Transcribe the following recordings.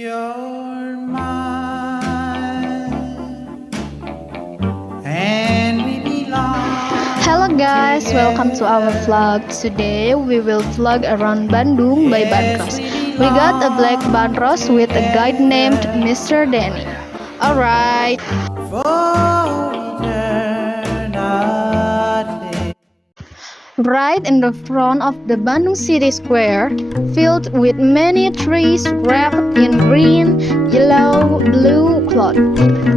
You're mine, and we belong. Hello guys, welcome to our vlog. Today we will vlog around Bandung by Bandros. We got a black Bandros with a guide named Mr. Danny. Alright. For eternity. Right in the front of the Bandung City Square, filled with many trees wrapped in green, yellow, blue cloth,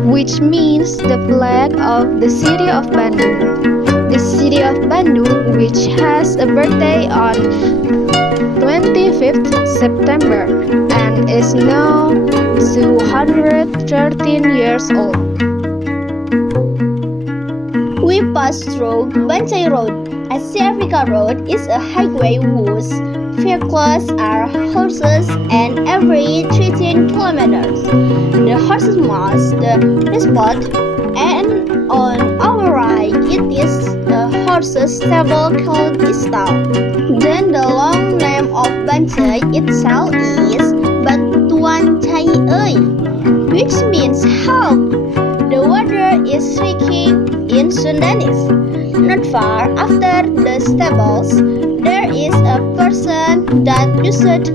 which means the flag of the city of Bandung. The city of Bandung, which has a birthday on 25th September and is now 213 years old. We passed through Banjai Road. Asia Africa Road is a highway whose vehicles are horses and every 13 kilometers. The horses must the spot, and on our right it is a horses stable called stall. Then the long name of Banjai itself is Batuan Chai Ơi, which means help. The water is shrieking in Sundanese. Not far after the stables, there is a person that used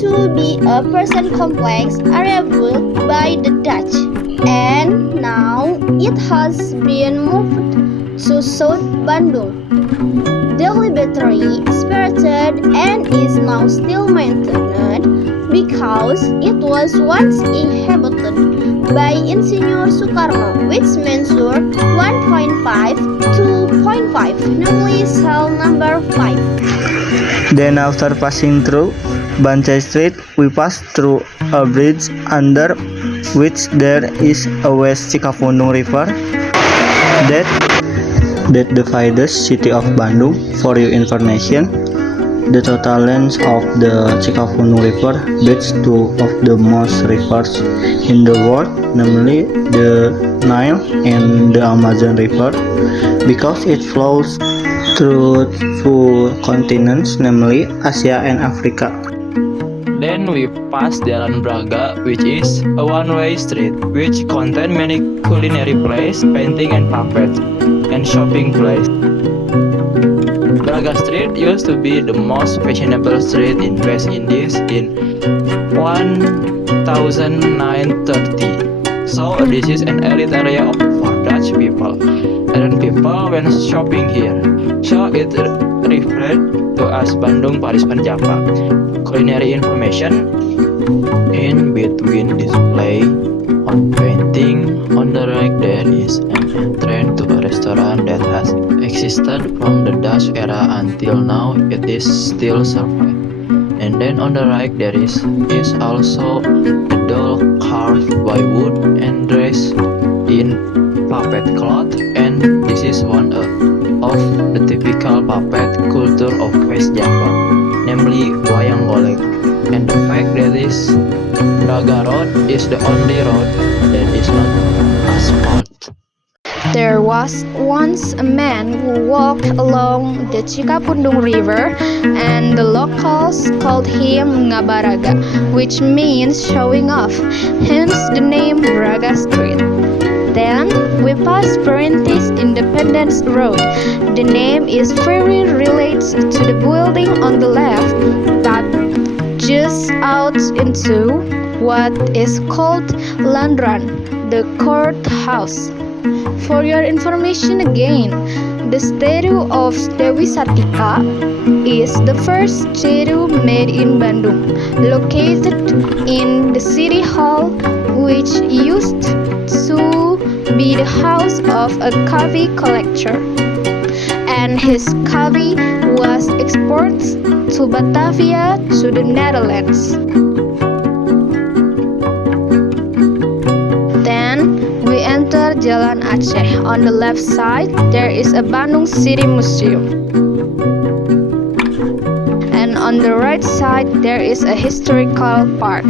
to be a person complex area built by the Dutch, and now it has been moved to South Bandung. The laboratory spirited and is now still maintained because it was once inhabited by Insinyur Soekarno, which measured 1.5 to 0.5, namely cell number 5. Then after passing through Banjai Street, we pass through a bridge under which there is a West Cikapundung River that divides city of Bandung. For your information, the total length of the Cikapundung River beats two of the most rivers in the world, namely the Nile and the Amazon River, because it flows through two continents, namely Asia and Africa. Then we pass Jalan Braga, which is a one-way street which contains many culinary places, painting and puppets, and shopping places. Braga Street used to be the most fashionable street in West Indies in 1930. So this is an elite area for Dutch people. And people went shopping here. So it refers to as Bandung Paris Penjapa. Culinary information in between display on painting. On the right there is an entrance to a restaurant that has existed from the Dutch era until now. It is still survived. And then on the right there is also a doll carved by wood and dressed in puppet cloth, and this is one of the typical puppet culture of West Java, namely wayang golek. And the fact that this Braga Road is the only road that is not asphalt. There was once a man who walked along the Cikapundung River, and the locals called him Ngabaraga, which means showing off, hence the name Braga Street. Then we pass Perintis Independence Road. The name is very related to the building on the left that juts out into what is called Landran, the courthouse. For your information again, the statue of Dewi Sartika is the first statue made in Bandung, located in the city hall, which used to be the house of a cavity collector, and his cavity was exported to Batavia to the Netherlands. Then we enter Jalan Aceh. On the left side there is a Bandung City Museum, and on the right side there is a historical park,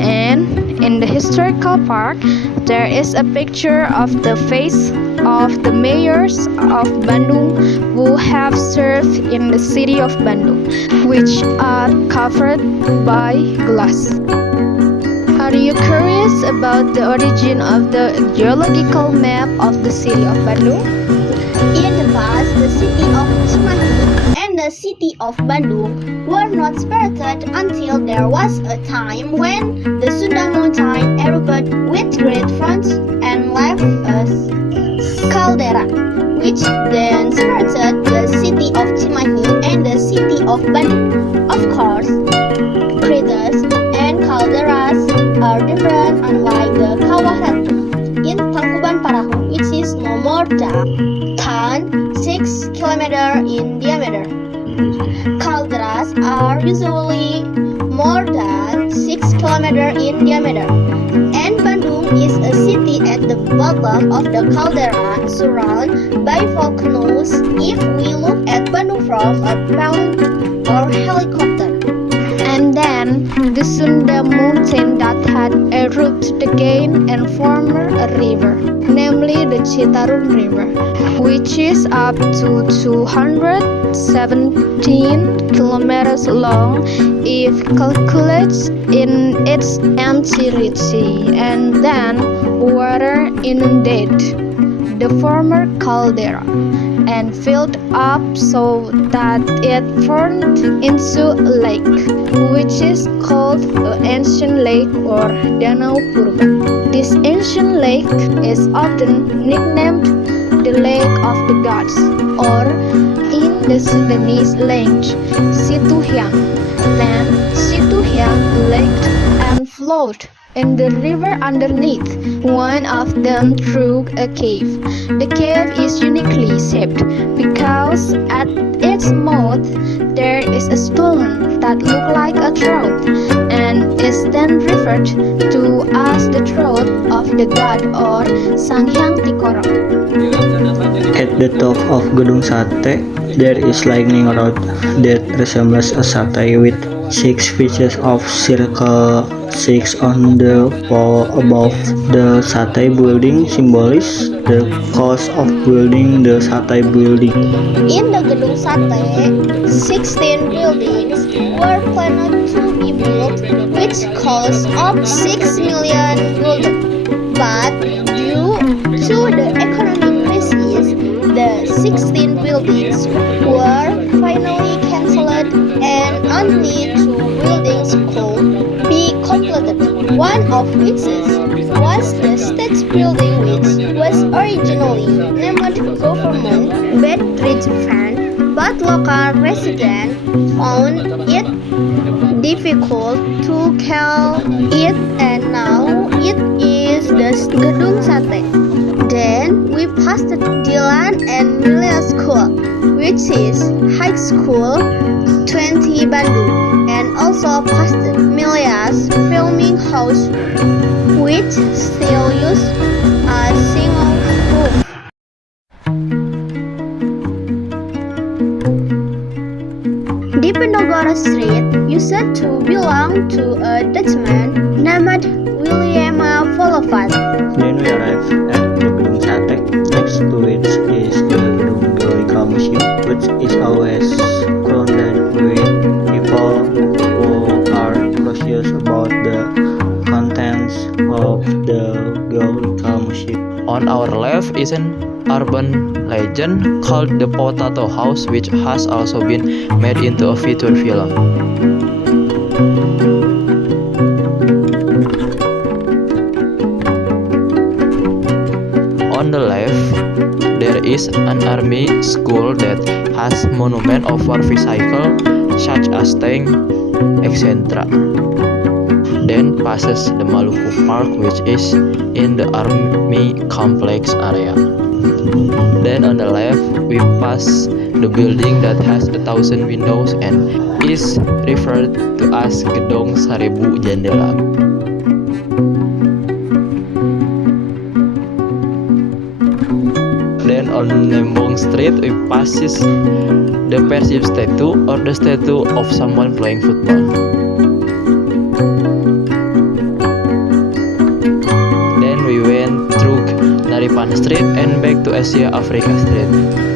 and in the historical park there is a picture of the face of the mayors of Bandung who have served in the city of Bandung, which are covered by glass. Are you curious about the origin of the geological map of the city of Bandung? In the past, the city of Cimahi and the city of Bandung were not separated until there was a time when the Sunda mountain erupted with great force and left a caldera, which then separated the city of Cimahi and the city of Bandung. Of course, craters and calderas are different, unlike the Kawah Ratu in Tangkuban Parahu, which is no more than 6 km in diameter. Calderas are usually more than 6 km in diameter, and Bandung is a city at the bottom of the caldera surrounded by volcanoes if we look at Bandung from a plane or helicopter. And then the Sunda mountain that had erupted again and formed a river, namely the Citarum River, which is up to 217 kilometers long if calculated in its entirety, and then water inundated the former caldera and filled up so that it formed into a lake, which is called an ancient lake or Danau Purba. This ancient lake is often nicknamed the Lake of the Gods, or in the Sundanese language, Situ Hyang. Then Situ Hyang laked and flowed in the river underneath, one of them through a cave. The cave is uniquely shaped because at its mouth there is a stone that looks like a throat and is then referred to as the throat of the god or Sanghyang Tikoro. At the top of Gedung Sate, there is lightning rod that resembles a satay with 6 features of circle 6 on the wall above the Satay building symbolize the cost of building the Satay building. In the Gedung Sate, 16 buildings were planned to be built, which cost up 6 million gulden. But due to the economic crisis, the 16 buildings were finally cancelled and only 2 buildings could be completed. One of which was the State Building, which was originally named Government Bedridge Fund, but local residents found it difficult to call it, and now it is the Gedung Sate. Then we passed the Dilan and Milia School, which is High School 20 Bandung, and also past the Milia's filming house, which still use a single roof. Diponegoro Street used to belong to a Dutchman named William Volovat. Then we arrive at the Gedung Sate. Next to it is the Gedung Geological Museum, which is always crowded with people who are curious about the contents of the Geological Museum. On our left is an urban legend called the Potato House, which has also been made into a feature film. On the left, there is an army school that has monument of war vehicle such as tank, etc. Then passes the Maluku Park, which is in the army complex area. Then on the left, we pass the building that has 1,000 windows and is referred to as Gedung 1000 Jendela. Then on Lembong Street, we passes the Persib statue or the statue of someone playing football. Then we went through Naripan Street and back to Asia Africa Street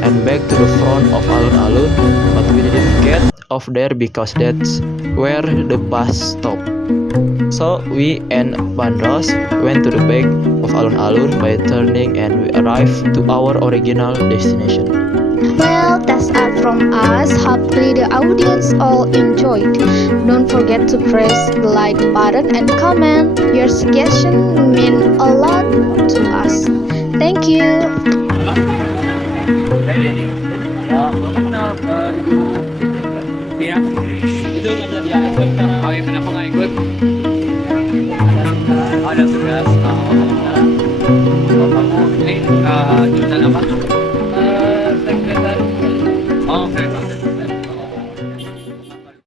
and back to the front of Alun-Alun, but we didn't get off there because that's where the bus stopped. So we and Bandros went to the back of alun-alun by turning and we arrived to our original destination. Well, that's all from us. Hopefully the audience all enjoyed. Don't forget to press the like button and comment. Your suggestion mean a lot to us. Thank you. Kenapa nggak ikut? Ada tugas. Kamu ini jurusan apa?